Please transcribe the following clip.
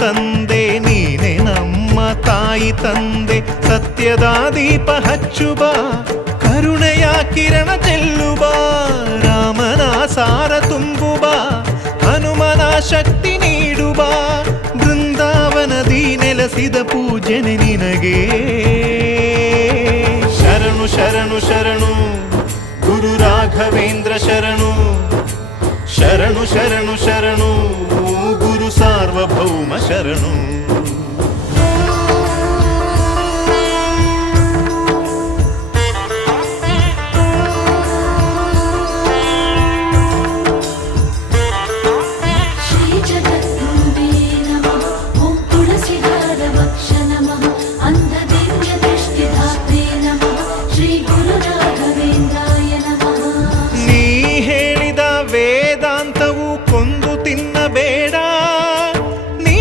ತಂದೆ ನೀನೆ ನಮ್ಮ ತಾಯಿ ತಂದೆ ಸತ್ಯದ ದೀಪ ಹಚ್ಚುವ ಕರುಣೆಯ ಕಿರಣ ಚೆಲ್ಲುವ ರಾಮನ ಸಾರ ತುಂಬುವ ಹನುಮನ ಶಕ್ತಿ ನೀಡುವ ಬೃಂದಾವನದಿ ನೆಲೆಸಿದ ಪೂಜನೆ ನಿನಗೆ ಶರಣು ಶರಣು ಶರಣು ಗುರು ರಾಘವೇಂದ್ರ ಶರಣು ಶರಣು ಶರಣು ಶರಣು ಗುರು ಸಾರ್ವಭೌಮ ಶರಣು